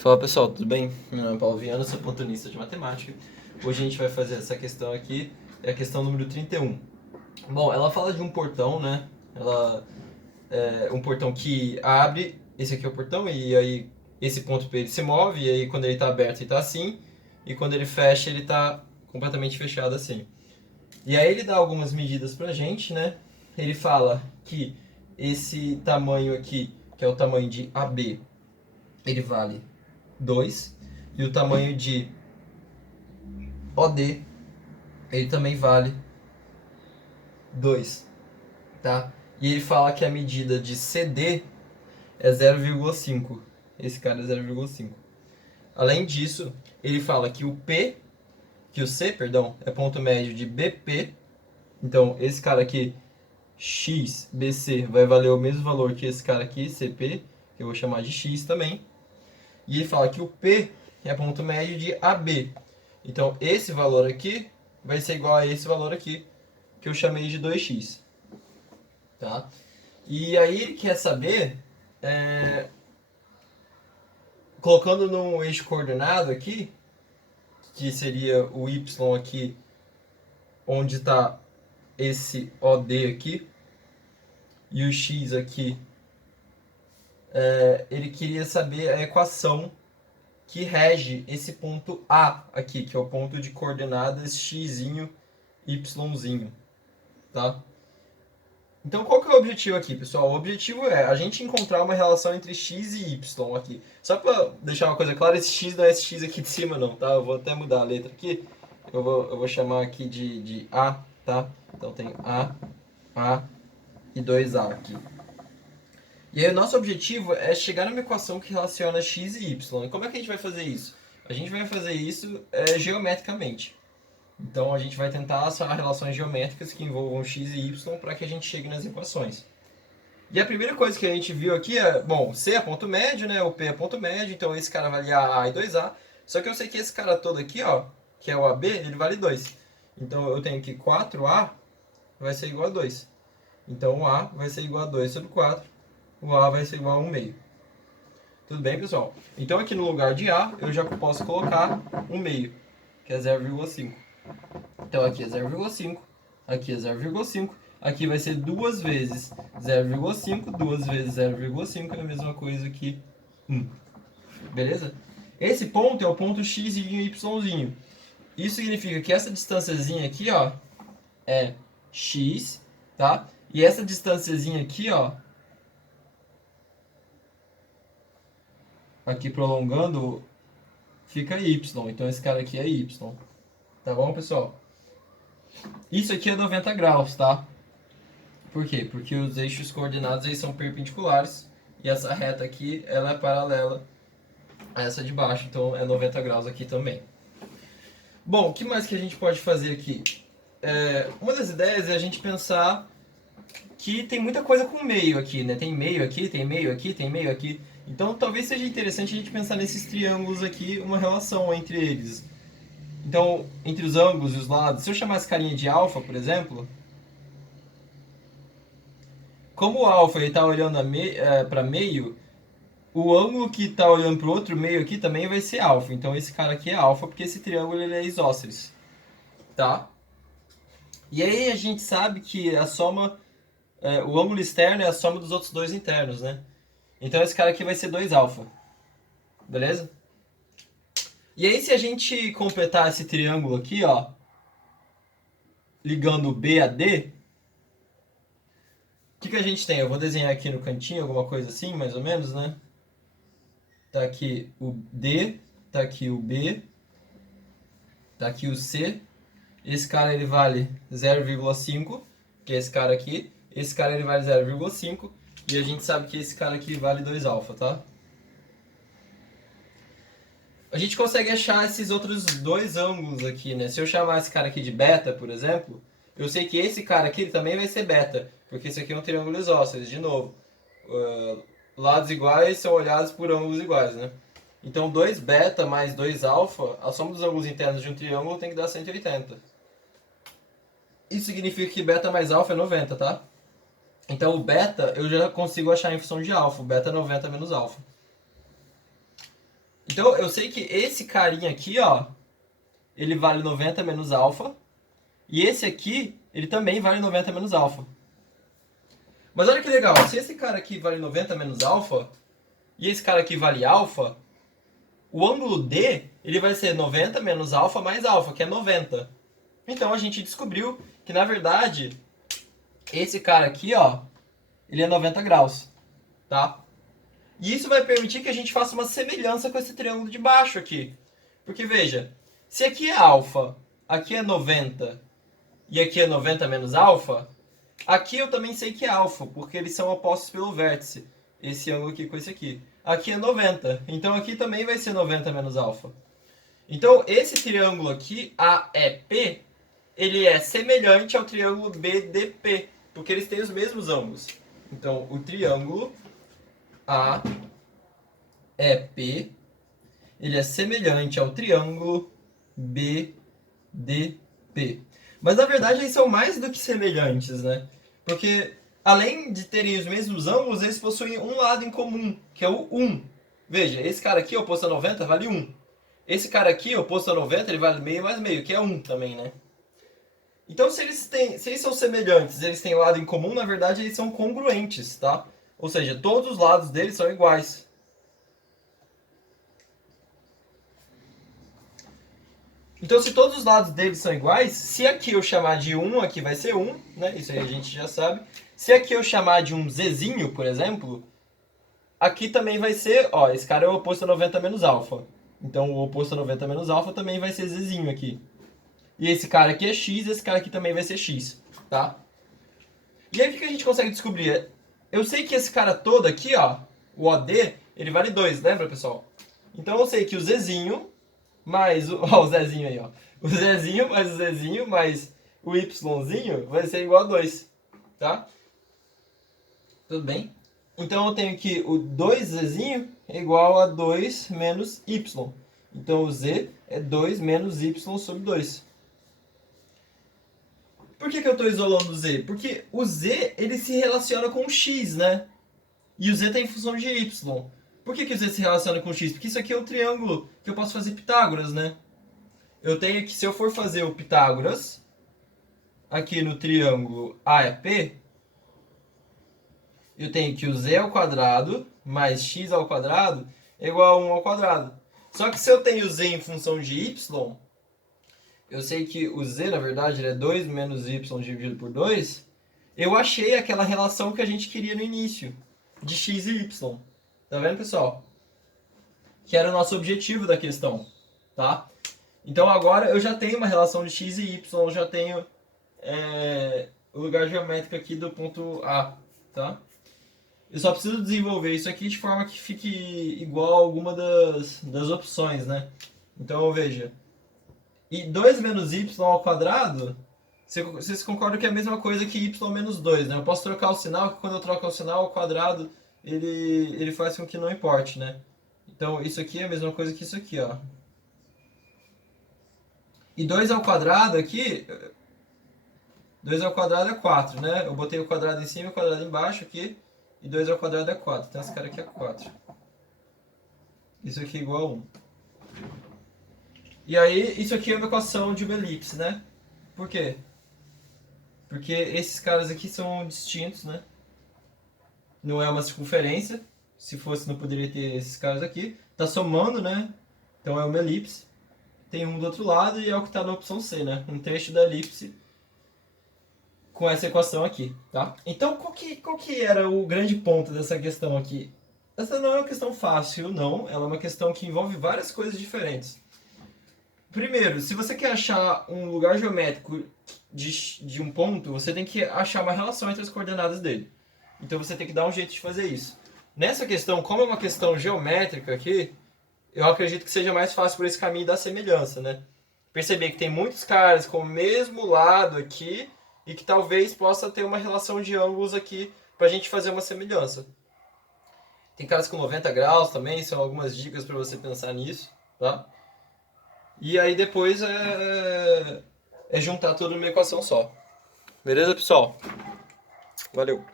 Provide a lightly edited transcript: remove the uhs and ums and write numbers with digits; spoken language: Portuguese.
Fala pessoal, tudo bem? Meu nome é Paulo Viana, sou plantonista de matemática. Hoje a gente vai fazer essa questão aqui, é a questão número 31. Bom, ela fala de um portão, né? Ela é um portão que abre, esse aqui é o portão, e aí esse ponto P ele se move, e aí quando ele está aberto ele está assim, e quando ele fecha ele está completamente fechado assim. E aí ele dá algumas medidas pra gente, né? Ele fala que esse tamanho aqui, que é o tamanho de AB, ele vale 2 e o tamanho de OD ele também vale 2, tá? E ele fala que a medida de CD é 0,5. Esse cara é 0,5. Além disso, ele fala que que o C, perdão, é ponto médio de BP. Então, esse cara aqui, XBC, vai valer o mesmo valor que esse cara aqui, CP, que eu vou chamar de X também. E ele fala que o P é ponto médio de AB. Então, esse valor aqui vai ser igual a esse valor aqui, que eu chamei de 2x. Tá? E aí ele quer saber, colocando num eixo coordenado aqui, que seria o y aqui, onde está esse OD aqui, e o x aqui, ele queria saber a equação que rege esse ponto A aqui, que é o ponto de coordenadas x, y, tá? Então, qual que é o objetivo aqui, pessoal? O objetivo é a gente encontrar uma relação entre x e y aqui. Só para deixar uma coisa clara, esse x não é esse x aqui de cima não, tá? Eu vou até mudar a letra aqui. Eu vou chamar aqui de A, tá? Então tem A e 2A aqui. E aí o nosso objetivo é chegar numa equação que relaciona x e y. E como é que a gente vai fazer isso? A gente vai fazer isso geometricamente. Então a gente vai tentar achar relações geométricas que envolvam x e y para que a gente chegue nas equações. E a primeira coisa que a gente viu aqui é, bom, C é ponto médio, né? O P é ponto médio, então esse cara vale A e 2A. Só que eu sei que esse cara todo aqui, ó, que é o AB, ele vale 2. Então eu tenho que 4A vai ser igual a 2. Então o A vai ser igual a 2 sobre 4. O A vai ser igual a 1 meio. Tudo bem, pessoal? Então aqui no lugar de A, eu já posso colocar 1 meio, que é 0,5. Então aqui é 0,5, aqui é 0,5, aqui vai ser 2 vezes 0,5, 2 vezes 0,5 é a mesma coisa que 1. Beleza? Esse ponto é o ponto x e y. Isso significa que essa distânciazinha aqui, ó, é x, tá? E essa distânciazinha aqui, ó, aqui prolongando, fica y. Então esse cara aqui é y. Tá bom, pessoal? Isso aqui é 90 graus, tá? Por quê? Porque os eixos coordenados eles são perpendiculares e essa reta aqui ela é paralela a essa de baixo, então é 90 graus aqui também. Bom, o que mais que a gente pode fazer aqui? Uma das ideias é a gente pensar que tem muita coisa com meio aqui, né? Tem meio aqui, tem meio aqui, tem meio aqui. Então talvez seja interessante a gente pensar nesses triângulos aqui, uma relação entre eles. Então, entre os ângulos e os lados, se eu chamar esse carinha de alfa, por exemplo, como o alfa está olhando para meio, o ângulo que está olhando para o outro meio aqui também vai ser alfa. Então esse cara aqui é alfa, porque esse triângulo ele é isósceles. Tá? E aí a gente sabe que a soma, o ângulo externo é a soma dos outros dois internos, né? Então esse cara aqui vai ser 2 alfa. Beleza? E aí se a gente completar esse triângulo aqui, ó, ligando B a D, o que a gente tem? Eu vou desenhar aqui no cantinho alguma coisa assim, mais ou menos, né? Tá aqui o D, tá aqui o B, tá aqui o C. Esse cara ele vale 0,5, que é esse cara aqui. Esse cara ele vale 0,5 e a gente sabe que esse cara aqui vale 2 alfa, tá? A gente consegue achar esses outros dois ângulos aqui, né? Se eu chamar esse cara aqui de beta, por exemplo, eu sei que esse cara aqui ele também vai ser beta, porque esse aqui é um triângulo isósceles, de novo. Lados iguais são olhados por ângulos iguais, né? Então 2 beta mais 2 alfa, a soma dos ângulos internos de um triângulo tem que dar 180. Isso significa que beta mais alfa é 90, tá? Então o beta eu já consigo achar em função de alfa. O beta é 90 menos alfa. Então, eu sei que esse carinha aqui, ó, ele vale 90 menos alfa. E esse aqui, ele também vale 90 menos alfa. Mas olha que legal, se esse cara aqui vale 90 menos alfa, e esse cara aqui vale alfa, o ângulo D, ele vai ser 90 menos alfa mais alfa, que é 90. Então a gente descobriu que, na verdade, esse cara aqui, ó, ele é 90 graus, tá? E isso vai permitir que a gente faça uma semelhança com esse triângulo de baixo aqui. Porque, veja, se aqui é alfa, aqui é 90 e aqui é 90 menos alfa, aqui eu também sei que é alfa, porque eles são opostos pelo vértice. Esse ângulo aqui com esse aqui. Aqui é 90, então aqui também vai ser 90 menos alfa. Então, esse triângulo aqui, AEP, ele é semelhante ao triângulo BDP, porque eles têm os mesmos ângulos. Então, o triângulo AEP, ele é semelhante ao triângulo BDP. Mas, na verdade, eles são mais do que semelhantes, né? Porque, além de terem os mesmos ângulos, eles possuem um lado em comum, que é o 1. Veja, esse cara aqui, oposto a 90, vale 1. Esse cara aqui, oposto a 90, ele vale meio mais meio, que é 1 também, né? Então, se eles são semelhantes, eles têm lado em comum, na verdade, eles são congruentes, tá? Ou seja, todos os lados deles são iguais. Então, se todos os lados deles são iguais, se aqui eu chamar de 1, aqui vai ser 1, né? Isso aí a gente já sabe. Se aqui eu chamar de um Zzinho, por exemplo, aqui também vai ser, ó, esse cara é o oposto a 90 menos alfa. Então, o oposto a 90 menos alfa também vai ser Zzinho aqui. E esse cara aqui é x, esse cara aqui também vai ser x, tá? E aí o que a gente consegue descobrir? Eu sei que esse cara todo aqui, ó, o OD, ele vale 2, lembra, pessoal? Então eu sei que o Zzinho mais ó, o Zezinho aí, ó. O Zezinho mais o Zezinho mais o Yzinho vai ser igual a 2, tá? Tudo bem? Então eu tenho que o 2Zzinho é igual a 2 menos Y. Então o Z é 2 menos Y sobre 2. Por que eu estou isolando o Z? Porque o Z ele se relaciona com o X, né? E o Z tem função de Y. Por que o Z se relaciona com o X? Porque isso aqui é um triângulo que eu posso fazer Pitágoras, né? Eu tenho que, se eu for fazer o Pitágoras, aqui no triângulo AEP, eu tenho que o Z ao quadrado mais X ao quadrado é igual a 1 ao quadrado. Só que se eu tenho Z em função de Y, eu sei que o Z, na verdade, ele é 2 menos Y dividido por 2. Eu achei aquela relação que a gente queria no início, de X e Y. Tá vendo, pessoal? Que era o nosso objetivo da questão, tá? Então agora eu já tenho uma relação de X e Y, eu já tenho o lugar geométrico aqui do ponto A, tá? Eu só preciso desenvolver isso aqui de forma que fique igual a alguma das opções, né? Então, veja. E 2 menos y ao quadrado, vocês concordam que é a mesma coisa que y menos 2, né? Eu posso trocar o sinal, que quando eu troco o sinal, o quadrado, ele faz com que não importe, né? Então, isso aqui é a mesma coisa que isso aqui, ó. E 2 ao quadrado aqui, 2 ao quadrado é 4, né? Eu botei o quadrado em cima e o quadrado embaixo aqui. E 2 ao quadrado é 4. Então esse cara aqui é 4. Isso aqui é igual a 1. E aí, isso aqui é uma equação de uma elipse, né? Por quê? Porque esses caras aqui são distintos, né? Não é uma circunferência. Se fosse, não poderia ter esses caras aqui. Tá somando, né? Então é uma elipse. Tem um do outro lado e é o que está na opção C, né? Um trecho da elipse com essa equação aqui, tá? Então, qual que era o grande ponto dessa questão aqui? Essa não é uma questão fácil, não. Ela é uma questão que envolve várias coisas diferentes. Primeiro, se você quer achar um lugar geométrico de um ponto, você tem que achar uma relação entre as coordenadas dele. Então você tem que dar um jeito de fazer isso. Nessa questão, como é uma questão geométrica aqui, eu acredito que seja mais fácil por esse caminho da semelhança, né? Perceber que tem muitos caras com o mesmo lado aqui e que talvez possa ter uma relação de ângulos aqui para a gente fazer uma semelhança. Tem caras com 90 graus também, são algumas dicas para você pensar nisso, tá? E aí depois é juntar tudo numa equação só. Beleza, pessoal? Valeu!